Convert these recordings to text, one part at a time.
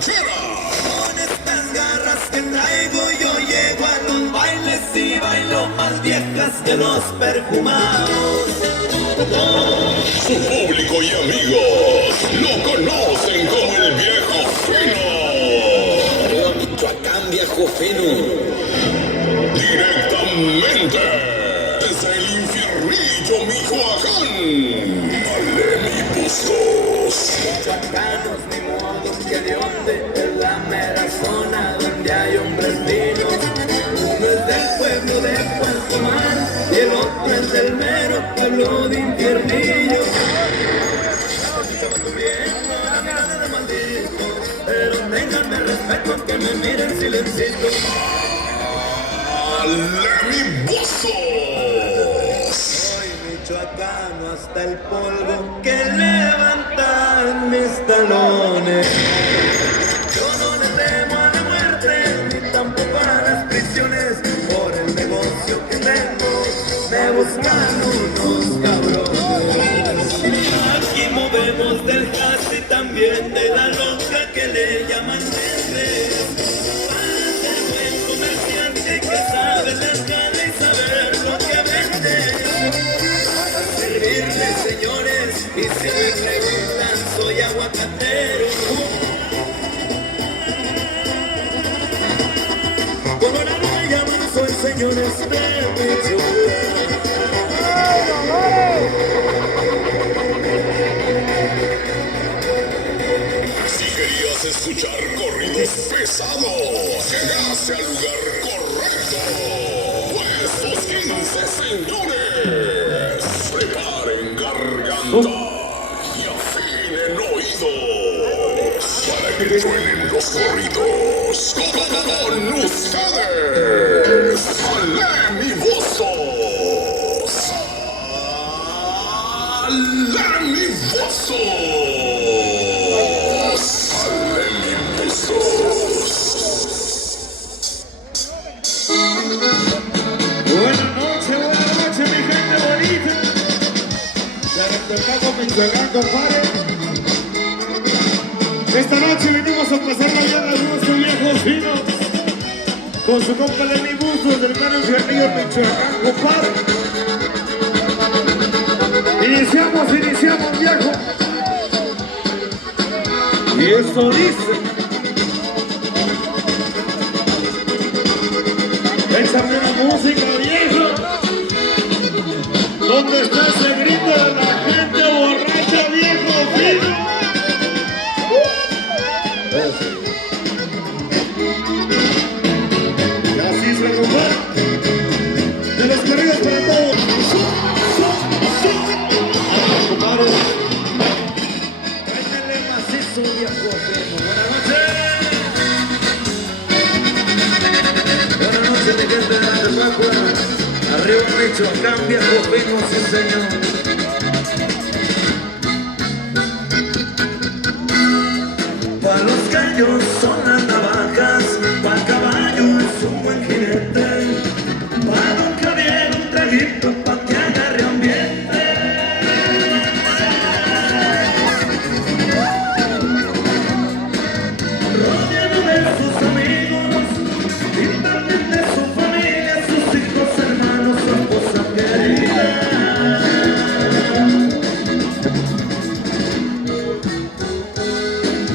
ranchera. Con estas garras que traigo yo llego a los bailes y bailo más viejas que los perfumados. Su público y amigos lo conocen como el viejo fino. Arriba Michoacán, viejo fino. Directamente desde el infiernillo Michoacán. Alemi Bustos. Michoacanos, ni modo que de donde es la mera zona donde hay hombres finos. Uno es del pueblo de Cuantumán y el otro es del mero pueblo de Infiernillo. Pero ténganme respeto aunque me miren silencito. Alemi Bustos. Soy michoacano hasta el polvo que levantan mis talones. Yo no le temo a la muerte ni tampoco a las prisiones. Por el negocio que tengo me buscan unos cabrones. Aquí movemos del gas y también de la lonja que le llaman verde. Para ser buen comerciante que sabe la escala y saber lo que vende. Para servirle, señores, y si me preguntan, soy aguacatero. Colorado me llaman, soy señores de Michoacán. Si querías escuchar corridos pesados, llegaste al lugar correcto. Puestos 15, señores. Preparen garganta y afinen oídos para que suenen los corridos. Con ustedes, Alemi Bustos. Alemi Bustos. Alemi Bustos. Buenas noches, mi gente bonita. Ya respetamos Michoacán, compadre. Esta noche venimos a pasar la vida de nuestro viejo fino con su compa Alemi Bustos del hermano Infiernillo Michoacán, compadre. Iniciamos, viejo. Y eso dice. Échame una música, viejo. ¿Dónde está ese grito de la gente borracha, viejo fino? Y así se rumba. De los corridos para todos. Compadre. Préndele macizo, viejo fino. Buenas noches, mi gente de Atapacua. Arriba Michoacán, viejo fino, sí señor. Pa' los gallos son las navajas, pa' caballo es un buen jinete, pa' don Javier un traguito pa' que agarre ambiente. Rodeado de sus amigos y también de su familia, sus hijos, hermanos, su esposa querida.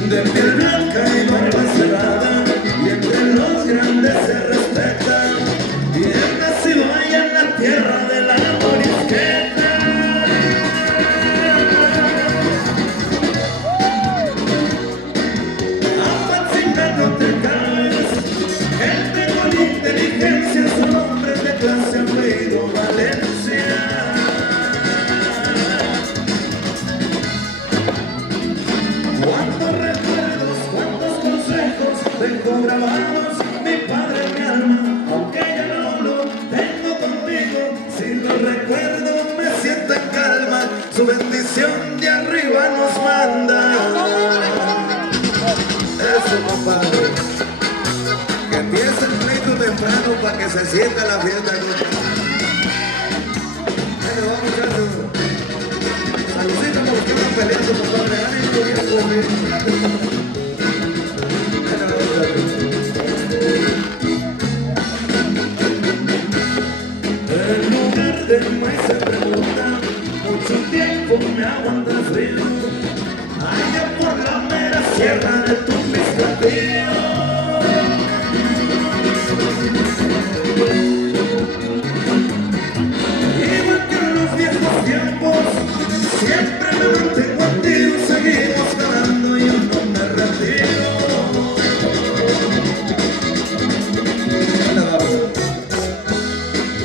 De piel blanca y barba cerrada, y entre los grandes se respeta, y él nacido allá en la tierra de la morisqueta. Apatzingán no te caes, gente con inteligencia, son hombres de clase, apellido Valencia. Cuántos recuerdos, cuántos consejos dejo grabados, mi padre, mi alma, aunque ya no lo tengo conmigo, si lo recuerdo me siento en calma, su bendición de arriba nos manda. Eso, compadre, que empiece el pleito temprano para que se sienta la fiesta. Bueno, vamos, muchachos. Saludcita por los que están peleando, compadre. Ánimo, viejo. aguanta el frío, allá por la mera sierra de tu Mixtequillo. Igual que en los viejos tiempos, siempre me mantengo activo, seguimos ganando y yo no me retiro.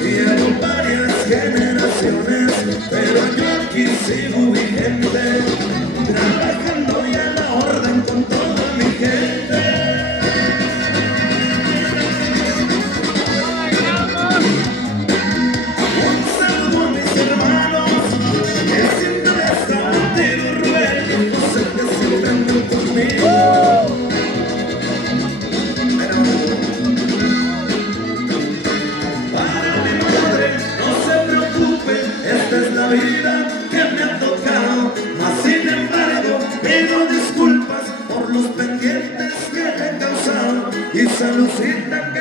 Llevo varias generaciones, pero yo aquí sigo vigente, trabajando y a la orden con toda mi gente. Un saludo a mis hermanos, que siempre están contigo, Rubén y José, que siempre andan conmigo. Para mi madre, no se preocupe, esta es la vida que me ha tocado, mas sin embargo pido disculpas por los pendientes que le he causado, y Salucita que